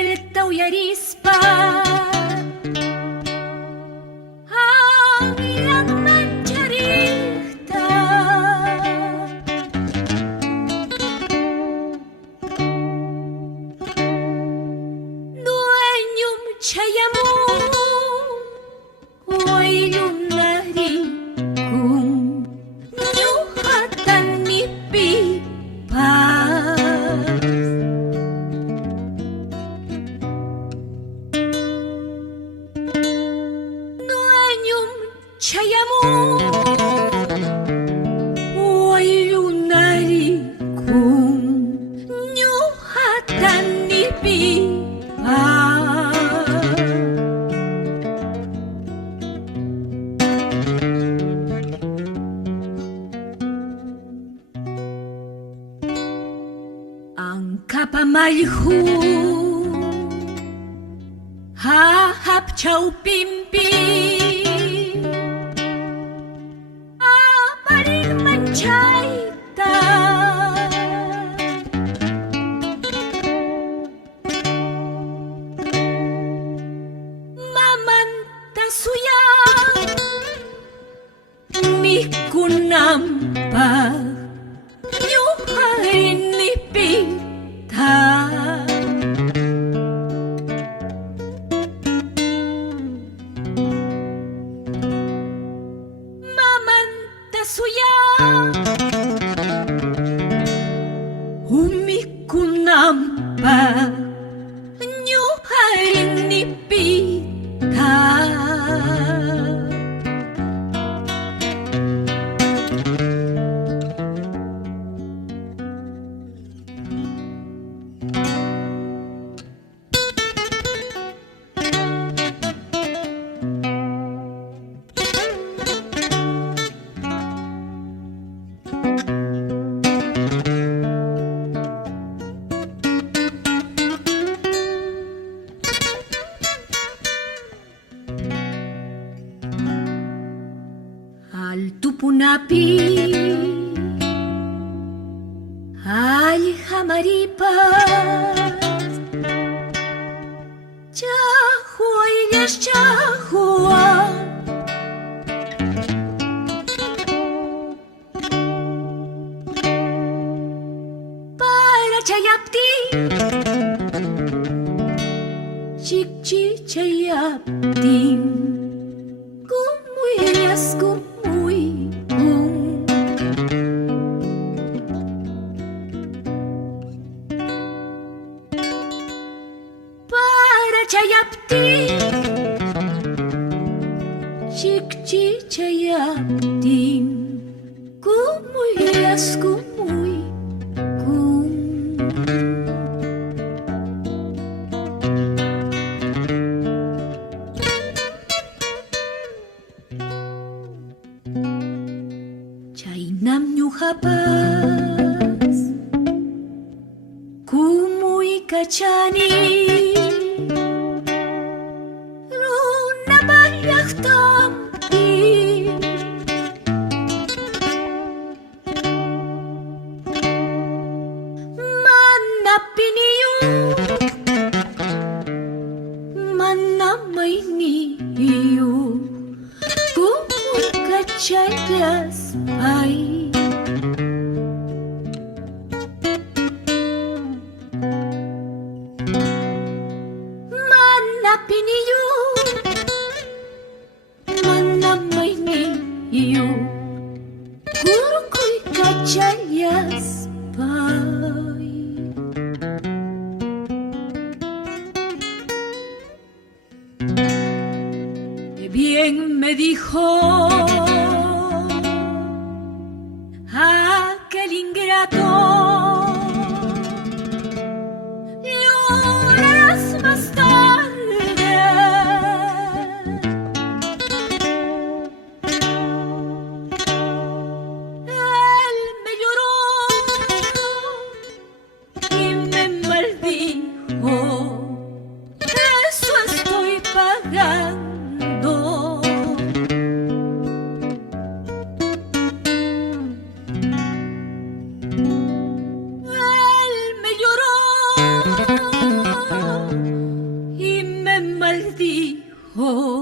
Allqitukuna-Tropeltauyarispa Avian mancharikta Dueñum chayamu Waylunari Kun Nyuhatan nipi Dueñum chayamu waylunari kun nyuhatan nipi ang kapamalhu hahapchaw pimpi aparin manchayta mamanta suya mikunampa nyuharin nipita suya umikunampa nyuharin nipita Altupunapi Alhamaripas Chahua illas chahua Para chayapti Chikchi chayapti Kumuyas chayapti chikchi chayapti kumuyas kumuy kum chaynam ñuqapas kumuy kachani Chayas ay manapiniyo manamay niyo kurkoy kachayas pay bien me dijo aquel ingrato, llorarás más tarde. dijo